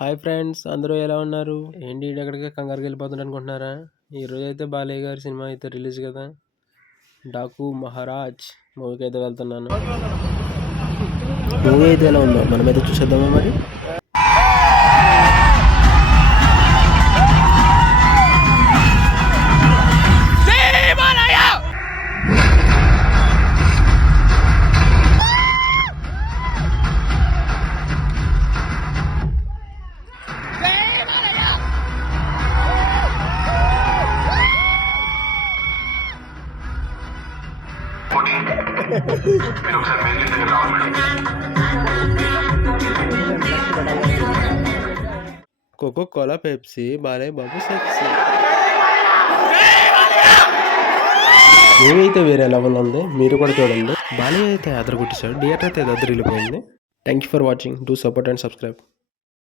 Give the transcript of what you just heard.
Hi friends, అందరూ ఎలా ఉన్నారు? ఏంటి ఎక్కడికి కంగారుకి వెళ్ళిపోతున్నారు అనుకుంటున్నారా? ఈరోజు అయితే బాలయ్య గారి సినిమా అయితే రిలీజ్ కదా, డాకు మహారాజ్ మూవీకి అయితే వెళ్తున్నాను. మూవీ అయితే ఎలా ఉందో మనమైతే చూసేద్దామా మరి. Cocoa Kola, Pepsi, Balayya Babu sexy. Movie అయితే వేరే లెవెల్ ఉంది, మీరు కూడా చూడండి. బాలయ్య అయితే అదరగొట్టేశాడు, థియేటర్ అయితే అదరిల్లిపోయింది. Thank you for watching. Do support and subscribe.